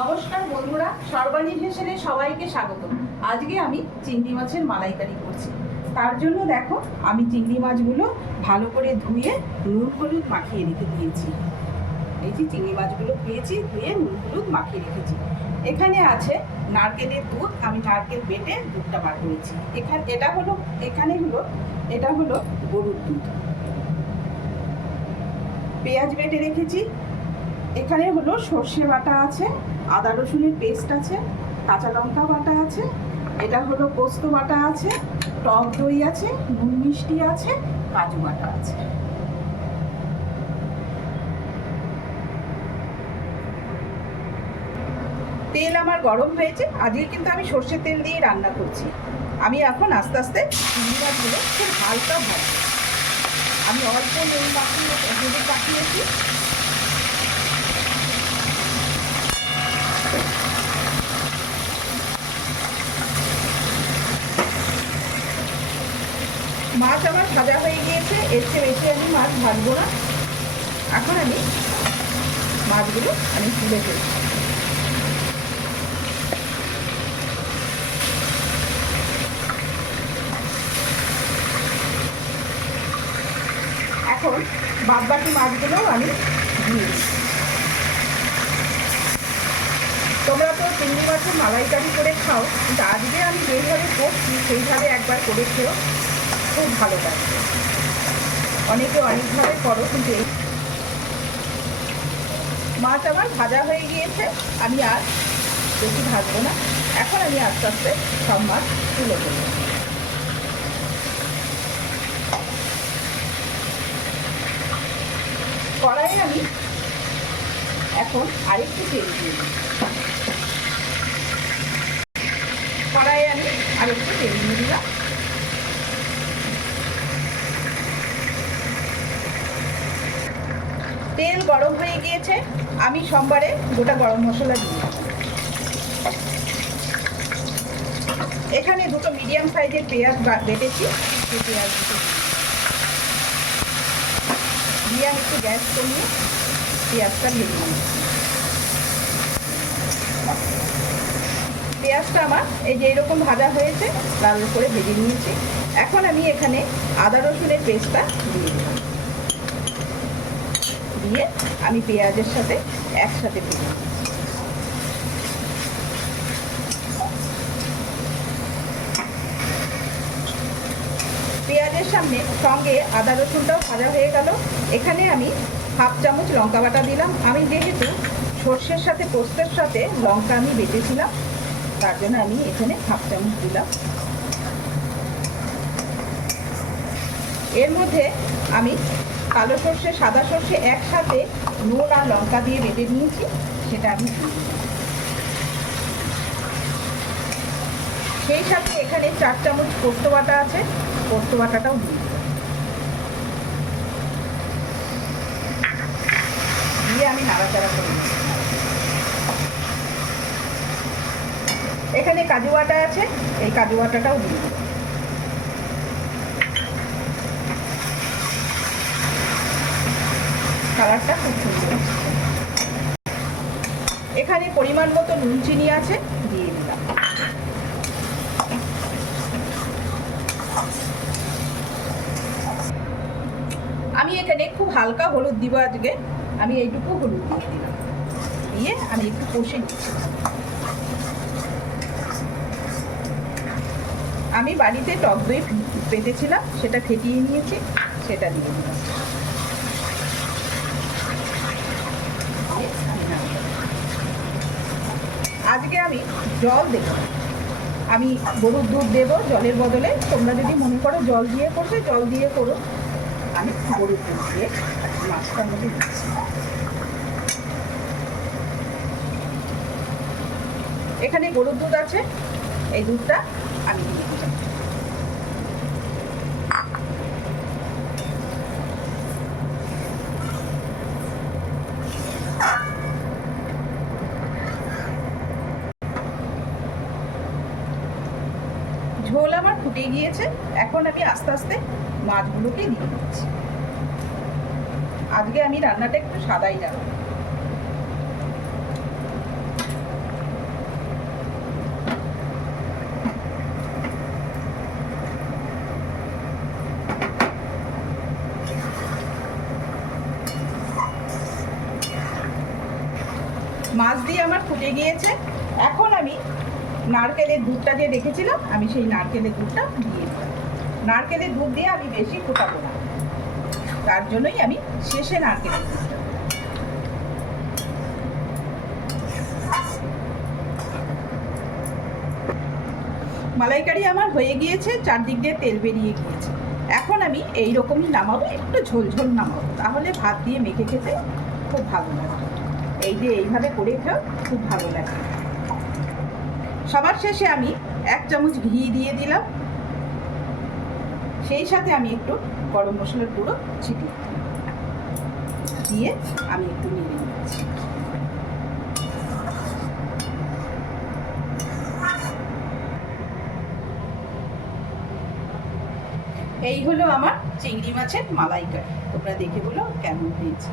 নমস্কার বন্ধুরা, সর্বাণীর হেসেলে সবাইকে স্বাগত। আজকে আমি চিংড়ি মাছের মালাইকারি করছি। তার জন্য দেখো, আমি চিংড়ি মাছগুলো ভালো করে ধুয়ে নুন হলুদ মাখিয়ে রেখে দিয়েছি। এই যে চিংড়ি মাছগুলো ধুয়েছি, ধুয়ে নুন হলুদ মাখিয়ে রেখেছি। এখানে আছে নারকেলের দুধ, আমি নারকেল বেটে দুধটা বার করেছি। এটা হলো গরুর দুধ। পেঁয়াজ বেটে রেখেছি। এখানে হলো সর্ষে বাটা আছে, আদা রসুনের পেস্ট আছে, কাঁচা লঙ্কা বাটা আছে, এটা হলো পোস্ত বাটা আছে, টক দই আছে, নুন মিষ্টি আছে, কাজু বাটা আছে। তেল আমার গরম হয়েছে। আজকে কিন্তু আমি সর্ষের তেল দিয়ে রান্না করছি। আমি এখন আস্তে আস্তে চিংড়ি মাছগুলো খুব হালকা ভাজবো। আমি অল্প নুন মাখিয়েছি। মাছ আমার ভাজা হয়ে গিয়েছে, এর চেয়ে বেশি আমি মাছ ভাজবো না। এখন আমি মাছগুলো তুলে ফেলছি। এখন বাদবাকি মাছগুলোও আমি দিয়ে দিই। তোমরা তো চিংড়ি মাছের মালাইকারি করে খাও, কিন্তু আজকে আমি যেইভাবে করছি সেইভাবে একবার করে খেও, খুব ভালো লাগবে। অনেকে অনেকভাবে করো, কিন্তু এই মাছ আমার ভাজা হয়ে গিয়েছে। আমি আর বেশি ভাজবো না। এখন আমি আস্তে আস্তে সব মাছ তুলে দেবো। কড়াইয়ে আমি এখন আরেকটু তেল দিয়ে দিই। কড়াইয়ে আমি আরেকটু তেল দিয়ে দিলাম। তেল গরম হয়ে গিয়েছে। আমি সোমবারে গোটা গরম মশলা দিই। এখানে দুটো মিডিয়াম সাইজের পেঁয়াজ বেটেছি, সেই পেঁয়াজ দিয়ে আমি একটু গ্যাস কমিয়ে পেঁয়াজটা ভেজে নিই। পেঁয়াজটা আমার এই যে এরকম ভাজা হয়েছে, লাল করে ভেজে নিয়েছি। এখন আমি এখানে আদা রসুনের পেস্টটা দিয়ে দিই। দিয়ে আমি পেঁয়াজের সাথে একসাথে দিই। পেঁয়াজের সঙ্গে আদা রসুনটাও ভাজা হয়ে গেল। এখানে আমি হাফ চামচ লঙ্কা বাটা দিলাম। আমি যেহেতু সর্ষের সাথে পোস্তের সাথে লঙ্কা আমি বেটেছিলাম, তার জন্য আমি এখানে হাফ চামচ দিলাম। এর মধ্যে আমি কালো সর্ষে সাদা সর্ষে একসাথে নুন আর লঙ্কা দিয়ে বেটে নিয়েছি, সেটা আমি দিই। সেই সাথে এখানে 4 চামচ পোস্ত বাটা আছে, পোস্ত বাটাটাও দিই। দিয়ে আমি নাড়াচাড়া করে নিই। এখানে কাজু বাটা আছে, এই কাজু বাটাটাও দিই। কালারটা খুব সুন্দর। এখানে পরিমাণ মতো নুন চিনি আছে, দিয়ে দিলাম। আমি এখানে খুব হালকা হলুদ দিব আজকে। আমি এইটুকু হলুদ দিয়ে দিলাম। দিয়ে আমি একটু কষে নিচ্ছি। আমি বাড়িতে টক দই পেতেছিলাম, সেটা ফেটিয়ে নিয়েছি, সেটা দিয়ে দিলাম। আজকে আমি জল দেব। আমি গরুর দুধ দেবো জলের বদলে। তোমরা যদি মনে করো জল দিয়ে করবে, জল দিয়ে করো। আমি গরুর দুধ দিয়ে মাছটার মধ্যে দিচ্ছি। এখানে গরুর দুধ আছে, এই দুধটা আমি দিয়ে দিলাম। ঝোল আমার ফুটে গিয়েছে। এখন আমি আস্তে আস্তে মাছগুলোকে দিয়ে দিচ্ছি। আজকে আমি রান্নাটা একটু সাদাই রাখবো। মাছ দিয়ে আমার ফুটে গিয়েছে। এখন আমি নারকেলের দুধটা যে রেখেছিলাম, আমি সেই নারকেলের দুধটা দিয়ে দিলাম। নারকেলের দুধ দিয়ে আমি বেশি ফোটাবো না, তার জন্যই আমি শেষে নারকেলের দুধটা। মালাইকারি আমার হয়ে গিয়েছে, চারদিক দিয়ে তেল বেরিয়ে গিয়েছে। এখন আমি এই রকমই নামাবো, একটু ঝোলঝোল নামাবো, তাহলে ভাত দিয়ে মেখে খেতে খুব ভালো লাগে। এই যে এইভাবে করে খাও, খুব ভালো লাগে। সবার শেষে আমি 1 চামচ ঘি দিয়ে দিলাম, সেই সাথে আমি একটু গরম মশলার গুঁড়ো ছিটিয়ে দিয়ে আমি একটু নেড়ে নিচ্ছি। এই হলো আমার চিংড়ি মাছের মালাইকারি। তোমরা দেখে বলো কেমন হয়েছে।